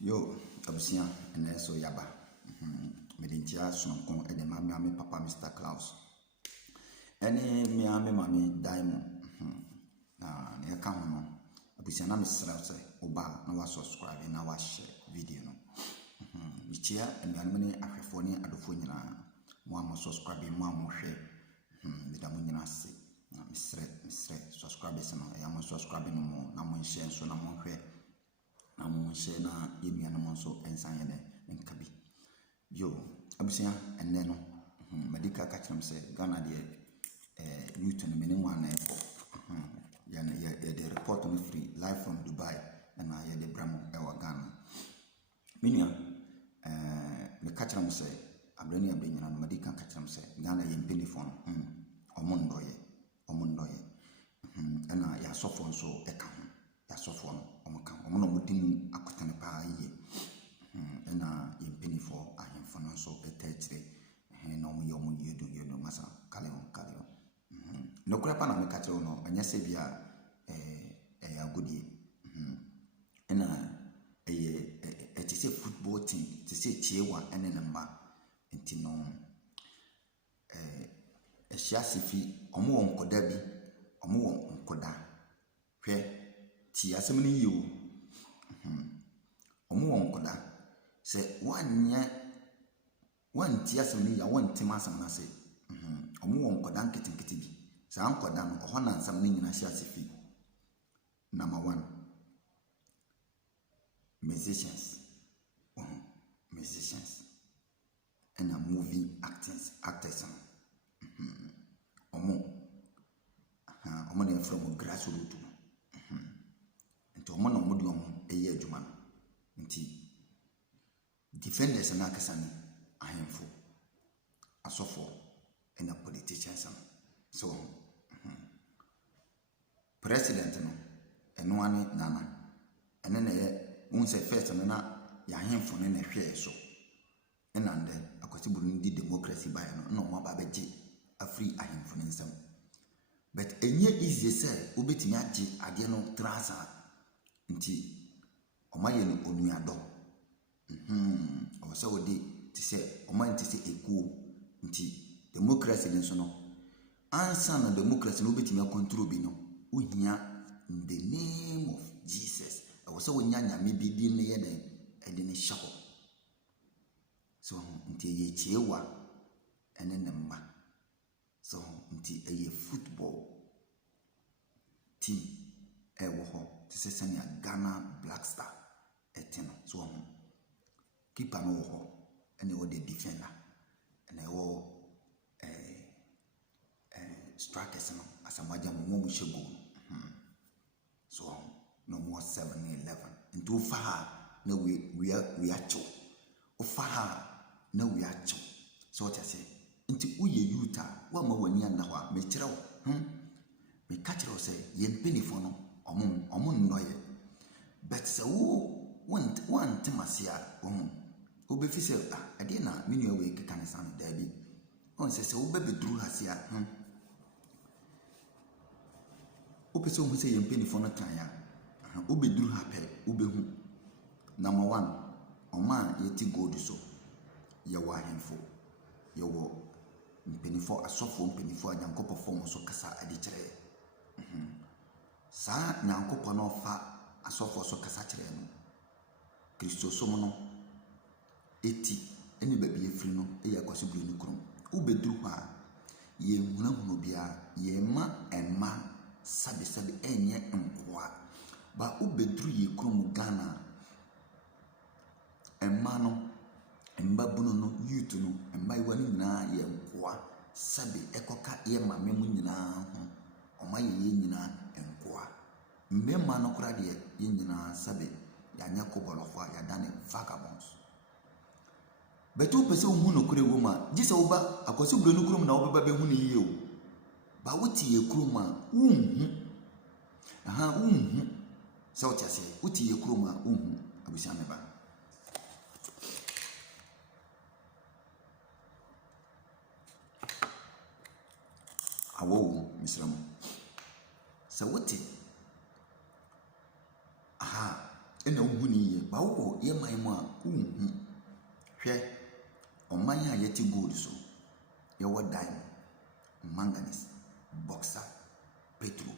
Yo, abusia, and so yaba. Medintia sonkon and the mammy papa Mr. Klaus. Any miami mammy diamond. Near Cameron. Abusia na Mr. Oba, no was subscribing, now was share video. Michia and the many Afrophone Adophone. One subscribing, one more share. The Damunina say, Mr. Subscribers, I am subscribing no more. Namun share so no more share. Namun share na yemi anamon so ensan yene nkabi. Yo, abusia enne no. Medical catchem say Ghana de Newton many one airport. Ya the report on free live from Dubai and I the Bramo ewa Ghana. Minia me catchem say abrani abenya na medical catchem say Ghana ye mpeni phone. Omondoye. Ena ya sofon so eka ho. Ya sofon omaka. Omono mudimu akotane pa ye. Ena ye mpeni for ahemfo no so etechire. Na omo ye omo yedu yedu masa kale on. No kura pa na me catchem no anya se bia agudie. Ena it is a football team. It is a chiewa ene namba. Enti no Siasifi, omo won koda bi, omo won koda. Hwe ti asem ni yiwo. Omo won koda. Se wan ti asem ni ya won ti masam na se. Omo won koda nketenkete bi. Se an koda no ho na nsam ni nyina siasifi. Number 1. Musicians. Musicians. And a movie actors. Omo na from grassroots. Nti omo na omo di omo eye adwuma no. Nti defenders na akasa ni ahemfo asofo and politicians. So president no eno ani nana ene na ye unse first na ya ahemfo ne na hwe so enande akwati buru di democracy by no mo ba beje afri ahemfo ne nsam. But enye easy say obetimi age ade no trasa nti omaye ni onuado o se odi ti se oman ti se ekuo nti democracy ne so no ansa na democracy no obetimi control bi no ohia in the name of Jesus o se wonya nyame bi ne ye den ede ne shako so nti ye chiewa ene ne mma. So nti a football team ewo ho ti se sanya Ghana Black Star eteno so keeper no ho ene wo the defender ene wo strikers no asamaja mo mu shego so no more 7-11 nti o fa na we are cho o fa na we are cho so what I say nti uye yuta wa ma wani anda hwa me kire wo me ka kire wo se ye mpenifo no omo nnoye but se wo want masia wo be fi se ade na me nua we keka ne san da bi on se wo be bedru hasia wo pese wo se ye mpenifo no kan ya wo bedru ha pe wo be hu. Number 1 oma yeti gold so ye wa ahemfo ye wo mpenifo asofo mpenifo anyankopɔ fom so kasa ade kyerɛ sa nyankopɔ no fa asofo so kasa kyerɛ no Kristo som no eti eni babi efiri no eya kwaso buru ni krom ubeduru pa ye hunahunu bia ye ma emma sabe enye nkoa ba ubeduru ye krom Ghana emma no emba bunu no youth no emba iwani nyina ye nkoa sabe ekoka ye mame mu nyina ho oma ye nyina nkoa mmema no kora de ye nyina sabe ya nya kobolofo ya dane vagabonds betu pese hu no kore wo ma gise wo ba akwase buru no krom na wo beba be hu ne yiye o ba wuti ye krom a unhu so tiase wuti ye krom a unhu abusia me ba awo misramu sa wote ena uhuni ye ba wo ye man mu a unhu hwɛ ɔman a yɛte gold so yɛwɔ diamond, manganese, bauxite, petrol,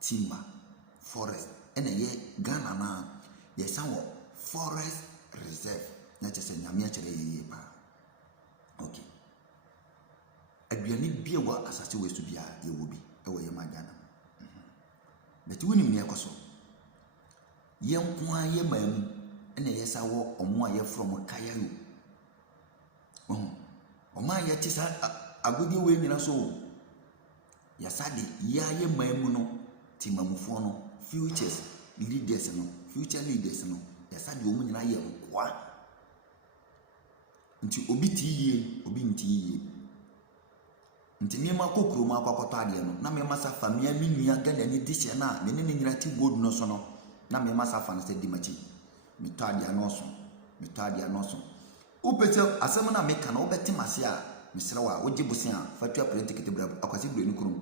timber, forest ɛna yɛ Ghana na yɛsan wɔ forest reserve na kyerɛ sɛ nyame akyerɛ yɛyie paa. Okay, aduane bia wɔ asase wɔ so bia yɛwɔ bi ɛwɔ yɛ ma Ghana. But wonim ne ɛkɔ so yɛn nko a yɛ ma mu ɛna yɛsa wɔ ɔmo a yɛfrɛ mo kayayo. Ɔmo a yɛte sa agodie wɔ nyina so yɛsa de yɛ ma mu no timamufoɔ no future leaders no yɛsa de ɔmo nyina yɛ nkoa nti obi ti yie obi nti yie nti mema kokoro ma akɔkɔtɔ adeɛ no na mema sa fa mea mi nua Ghana ni dihyɛ na ne ne nyina ti gold no so no na mema sa fa no sɛ di machi metɔ adeɛ no so wopɛsɛ asɛm na meka na wobɛtem ase a mesrɛ wa wogye bose a fatua prɛnti ketebra akwase bure no kurom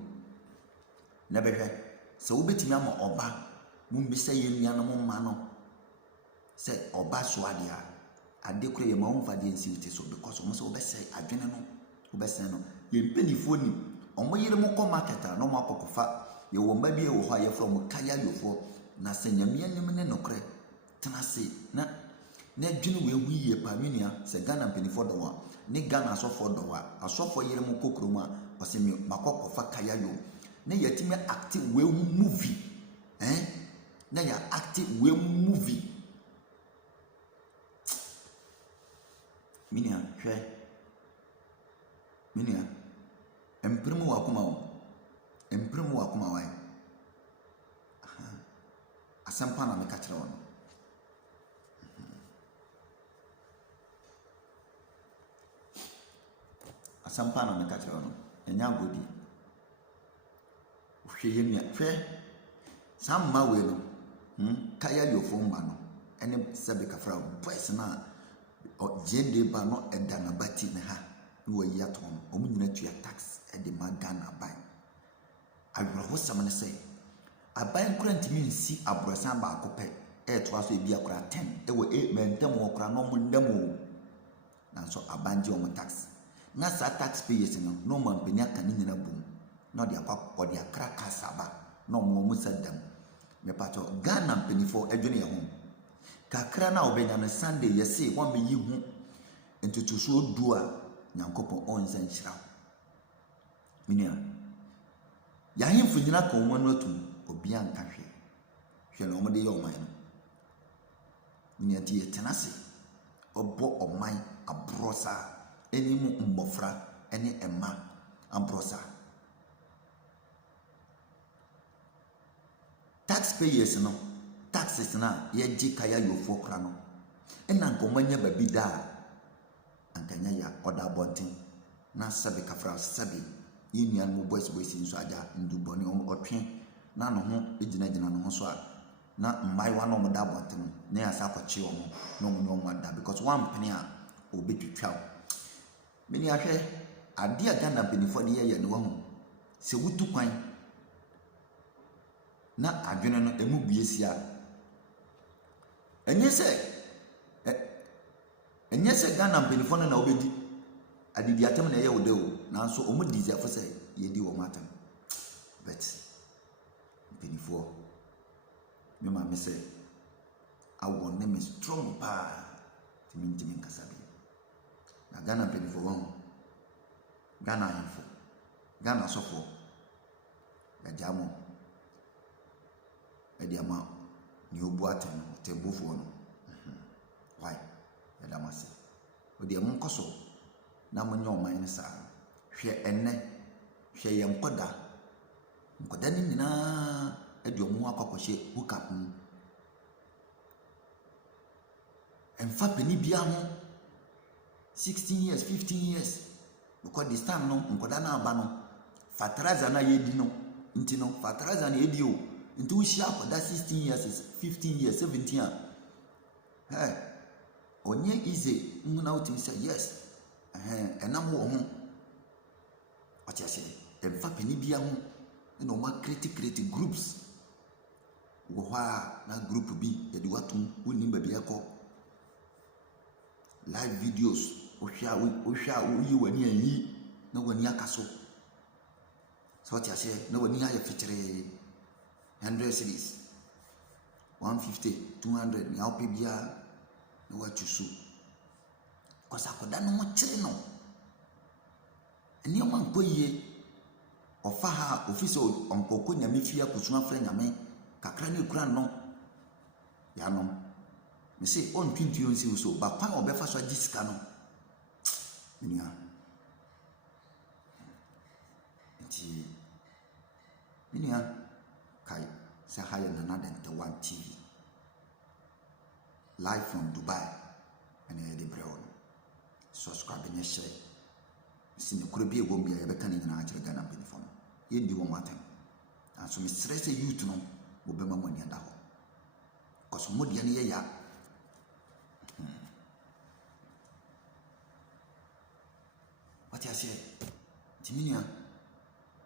na bɛhwɛ sɛ wobɛtumi ama ɔba mumbisa yɛ nua no mo ma no sɛ ɔba so adeɛ a ade kora yɛ ma wo mfa deɛ nsi wote so because ɔmo sɛ wobɛsɛ adwene no wobɛsɛ no yɛmpanifoɔ nim ɔmo yere mo kɔ market a na ɔmo akɔkɔfa yɛwɔ mba bi wɔ hɔ a yɛfrɛ mo kaya yofoɔ na sɛ nyame anim ne nokorɛ tena se na adwene wɔ ehu yie paa me nua sɛ Ghana mpanifoɔ dɔ wa ne Ghana asɔfoɔ dɔ wa asɔfoɔ yere mo kɔ kurom a ɔsɛ me makɔkɔfa kaya yo na yɛtumi active wɔ ehu movie na yɛ active wɔ ehu movie me nua hwɛ me nua mpere mu wakoma wae asɛmpa na meka kyerɛ wo no asɛmpa na meka kyerɛ wo no ɛnyɛ agodi hwɛ yɛ nua hwɛ saa mma wei no kaya yofo mba no ɛne sɛbe kafra boys na gyende ba no ɛda na bati ne ha ne wayi ato no ɔmo nyina tua tax ɛde ma Ghana ban awerɛhosɛm ne sɛ aban kora ntimi nsi aborosan baako pɛ ɛɛtoa so ebi akora 10 ɛwɔ mɛntam wɔ kora na ɔmo ndam o nanso aban gye ɔmo tax na saa tax payers no na ɔmo ampani aka ne nyina bom na ɔde akra kasaba na ɔmo sa dam mepatɔ Ghana mpanifoɔ adwene yɛ ho kakra na ɔbɛnya no Sunday yɛse wɔn bɛyi ho ntutusuo du a Nyankopɔn ɔnsa nhyira wo menua yɛahemfo nyina ka wɔn ano atum obia nka hwɛ na ɔmode yɛ ɔman no menua nti yɛtena ase ɔbɔ ɔman aborɔ saa ɛne mu mmɔfra ɛne ɛma aborɔ saa taxpayers no taxes na yɛgye kaya yofoɔ kora no ɛna nkɔmanya baabi da a ankanya ya ɔda abɔnten na sɛbe kafra sɛbe yɛnnua no boys nso agya ndubɔne ɔtwe na no ho gyinagyina no ho so a na mmaayewa na ɔmoda abɔnten no na yɛasa akɔkye ɔmo na ɔmo ne ɔmo ada because wampene a ɔbɛtwitwa wo meni ahwɛ adeɛ a Ghana mpanifoɔ de yɛyɛ ne wahu sɛ wotu kwan na adwene no emu bie si a ɛnyɛ sɛ Ghana mpanifoɔ no na wobɛdi adidi atem na ɛyɛ wo de o nanso ɔmo deserve sɛ yɛdi wɔ matam but mpanifoɔ me ma me sɛ awɔ ne me strong paa timi nkasa bi na Ghana mpanifoɔ wɔn Ghana ahemfo Ghana asɔfoɔ yɛgya mo ɛde ama ne obu atem tembofoɔ no why yɛda mo ase ɔde mo nkɔ so na mo nyɛ ɔman no saa hwɛ ɛnnɛ hwɛ yɛ nkɔda no nyinaa ɛde ɔmo akɔkɔhyɛ hook up mu ɛmfa pani bia ho 16 years 15 years because this time no nkɔda no aba no fertilizer na yɛdi no nti no fertilizer na yɛdi o nti wohyia akɔda 16 years 15 years 17 a ɔnyɛ easy na wotumi sɛ yes ɛnam wɔ ho ɔte aseɛ ɛmfa pani bia ho ɛna ɔma create groups na group bi yɛde watom wonni baabi ɛkɔ live videos wohwɛ a woyi w'ani ayi na w'ani aka so sɛ wote aseɛ na w'ani ayɛ fikyeree 100 cedis 150 200 nea wopɛ biara na woatu so kɔsɛ akɔda no mo kyere no nneɛma nkɔ yie ɔfa ha ofi sɛ ɔnkɔkɔ nyame fie akɔsua frɛ nyame kakra ne kura no yɛanom me se ɔntwintuo nsi wo so ba kwan a ɔbɛfa so agye sika no menua nti menua kae sɛ ha yɛ Nana Dante1 TV live from Dubai ɛna yɛde brɛ wo no subscribe nyɛ hyɛ si ne kuro bi ɛwɔ mu a yɛbɛka ne nyinaa akyerɛ Ghana mpanimfoɔ no yɛndi wɔn atɛm nanso mesrɛ sɛ youth no wɔbɛma mo ani ada hɔ kɔso mo deɛ no yɛ ya wate aseɛ nti menua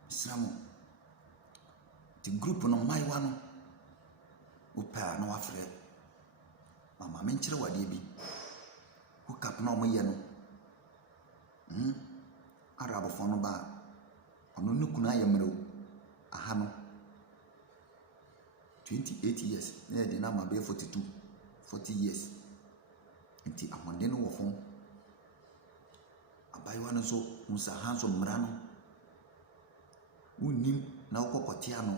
mesrɛ mo nti group no mmayewa no wopɛ a na wafrɛ mama menkyerɛ wadeɛ bi hookup na ɔmoyɛ no Arabfoɔ no ba ɔno ne kunu ayɛ mmerɛw aha no 28 years na yɛde na ama bɛyɛ 40 years nti ahoɔden no wɔ fam abayewa no nso nsa ha nso mmara no wonnim na wokɔkɔtea no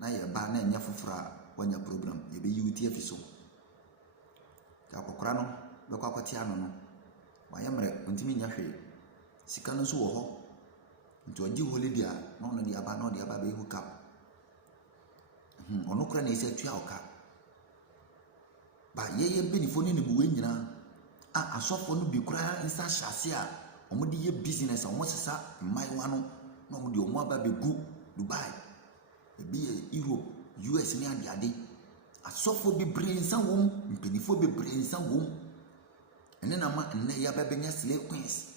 na yɛba na ɛnyɛ foforɔ a wanya program yɛbɛyi wo ti afi so ka akɔkora no bɛkɔ akɔtea no wayɛ mmerɛ ɔntimi nya hwee sika no nso wɔ hɔ nti ɔgye holiday a na ɔno de aba na ɔde aba bɛyɛ hookup ɔno kora na ɛsɛ atua ɔka ba yɛyɛ mpanimfoɔ no nimuwe nyinaa a asɔfoɔ no bi koraa nsa hyɛ ase a ɔmode yɛ business a ɔmo sesa mmayewa no na ɔmode ɔmo aba bɛgu Dubai ebi yɛ Europe US ne adeade asɔfoɔ bebree nsa wɔm mpanimfoɔ bebree nsa wɔm ɛne na ma nnɛ yɛabɛbɛnya slave queens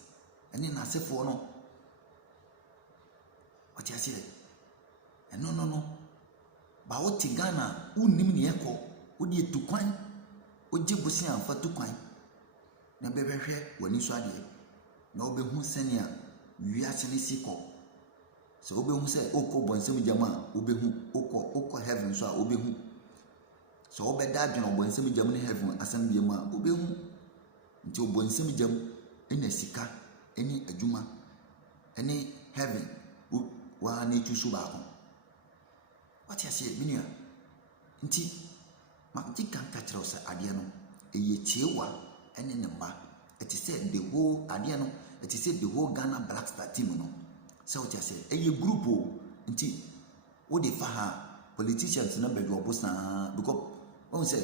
ɛne n'asefoɔ no ɔte aseɛ ɛno no ba wote Ghana wonnim ne ɛkɔ wode etu kwan ogye bosia amfa tu kwan na bɛbɛhwɛ w'ani so adeɛ na wobɛhu sɛnea wiase ne si kɔ sɛ wobɛhu sɛ wokɔ bɔnsɛm gyam a wobɛhu wokɔ heaven so a wobɛhu sɛ wobɛda adwene ɔbɔnsɛm gyam ne heaven asɛm biam a wobɛhu nti ɔbɔnsɛm gyam ɛna sika ɛne adwuma ɛne heaven waa na etu so baako wate aseɛ menua nti magye kanka kyerɛw sɛ adeɛ no ɛyɛ kyeewa ɛne ne mma ɛte sɛ the whole adeɛ no ɛte sɛ the whole Ghana Black Star team no sɛ wote aseɛ ɛyɛ group o nti wode fa ha politicians na bɛdwe ɔbo saa because wɔn sɛ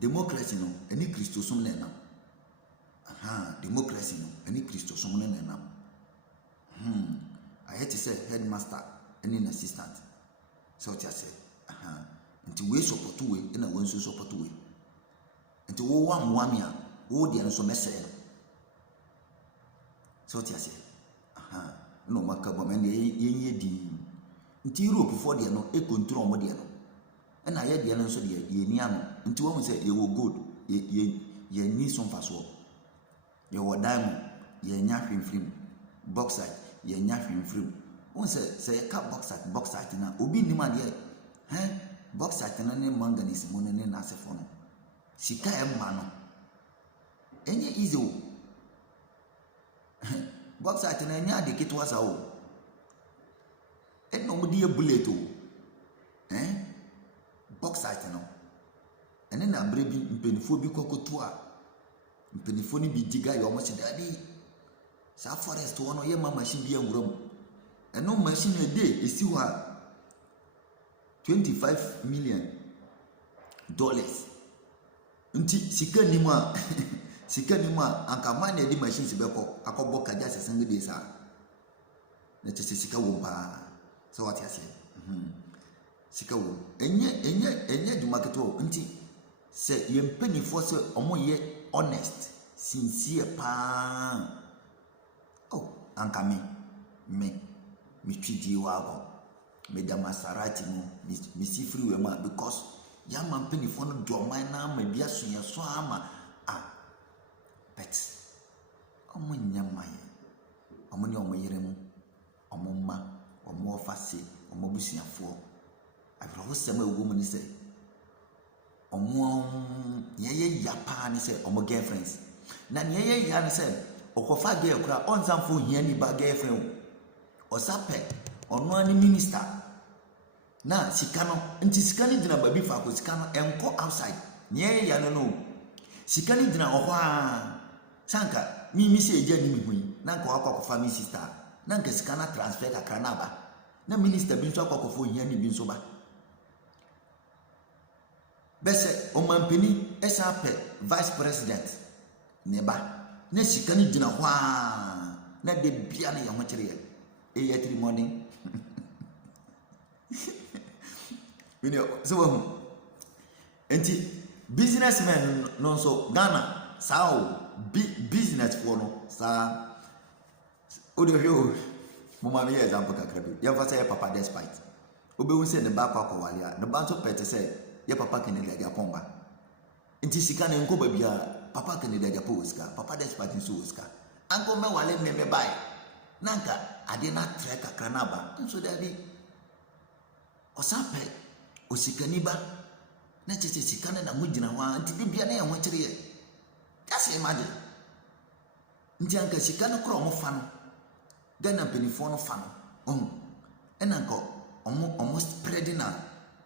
democracy no ɛne kristosom na ɛnam democracy no ɛne kristosom na ɛnam ayɛ te sɛ headmaster ɛne an assistant sɛ wote aseɛ nti wei support wei ɛna wɔn nso support wei nti wo wa me a wo deɛ nso mɛsɛɛ no sɛ wote aseɛ na ɔmo aka bɔ mɛ deɛ yɛnyɛ dii nti Europefoɔ deɛ no ɛkontrol ɔmo deɛ no ɛna yɛ deɛ no nso deɛ yɛni ano nti wɔn sɛ yɛwɔ gold yɛni so mfasoɔ yɛwɔ diamond yɛnya hwemfirim bauxite yɛnya hwemfirim wɔn sɛ yɛka bauxite na obi nim adeɛ bauxite no ne manganese mu no ne n'asefo no sika ɛmma no ɛnyɛ easy o bauxite no ɛnyɛ ade ketewa sa o ɛna ɔmo de yɛ bullet o bauxite no ɛne na abere bi mpanimfoɔ bi kɔkɔto a mpanimfoɔ no bi diga yɛ ɔmo hyɛ daabi saa forest hɔ no yɛma machine bi awura mu ɛno machine a day ɛsi hɔ a $25 million nti sika nim a anka man na ɛde machines bɛkɔ akɔbɔ kagya sɛsɛn de saa na kyɛ sɛ sika wɔ paa sɛ wate aseɛ sika wɔ ɛnyɛ dwuma ketewa nti sɛ yɛn mpanimfoɔ sɛ ɔmo yɛ honest sincere paa anka me twidie wɔ akɔ meda Maserati mu misi free we ma because yama mpanifo no do ɔman na ama bi aso ama but ɔmo nyamaye ɔmo ne ɔmo yere mu ɔmo ma ɔmo ɔfase ɔmo busuafoɔ abirɔfo sɛm a ɛwɔ mu ne sɛ ɔmo yɛyɛ ya paa ne sɛ ɔmo girlfriends na ne yɛyɛ ya ne sɛ ɔkɔfa girl kora ɔnsamfo hia ni ba girlfriend ɔsapɛ ɔno ani minister na sika no nti sika no gyina baabi fa ko sika no ɛnkɔ outside ne yɛyɛ ya no sika no gyina hɔ a sanka mi sɛ egya ni mi hu yi na nka wakɔ akɔfa mi sister na nka sika na transfer kakra na aba na minister bi nso akɔ akɔfo hia ni bi nso ba bɛsɛ ɔmampani ɛsa pɛ vice president ne ba na sika no gyina hɔ a na de bia no yɛ ho kyerɛ yɛ ɛyɛ tiri morning so wahu enti businessmen no nso Ghana saa business for no saa o de hwɛ o mo ma me yɛ example kakra bi yɛmfa sɛ yɛ papa despite obɛhu sɛ ne ba akɔwale a ne ba nso pɛte sɛ yɛ papa Kennedy Agyapong ba nti sika ne nkɔ baabi a papa Kennedy Agyapong wɔ sika papa despite nso wɔ sika anko mɛwale mmɛmɛ bae na nka ade na trɛ kakra na aba nso dabi ɔsan pɛ osikani ba na kyekye sika ne na ho gyina hɔ a nti bibia na yɛ ho kyerɛ yɛ just imagine nti anka sika no korɔ ɔmo fa no Ghana mpanimfoɔ no fa no ɛna nka ɔmo spread na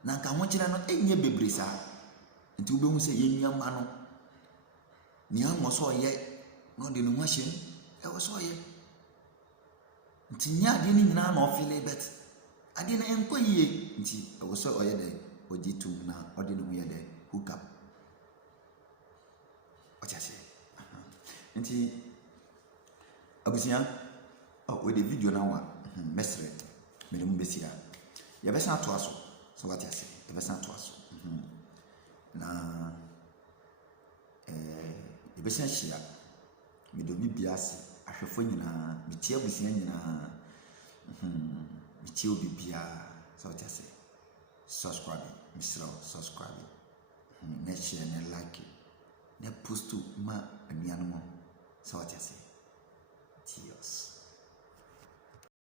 nka ho kyerɛ no ɛnyɛ bebree saa nti wobɛhu sɛ yɛnnua ma no nea mmɔ sɛ ɔyɛ na ɔde ne ho ahyɛ mu ɛwɔ sɛ ɔyɛ nti nyɛ adeɛ no nyinaa na ɔfele bet adeɛ no ɛnkɔ yie nti ɛwɔ sɛ ɔyɛ dɛ ɔgye tom na ɔde ne ho yɛ dɛ hook up ɔkyɛ nti abusua wɔde video na wa mɛsrɛ mede mu bɛsi a yɛbɛsan atoa so sɛ wate ase yɛbɛsan atoa so na yɛbɛsan hyia mede obi bia ase ahwɛfo nyinaa metie abusua nyinaa metie obi biara sɛ wate ase subscribe mesrɛ subscribe na share na like na post ma anuanom sɛ wate ase tios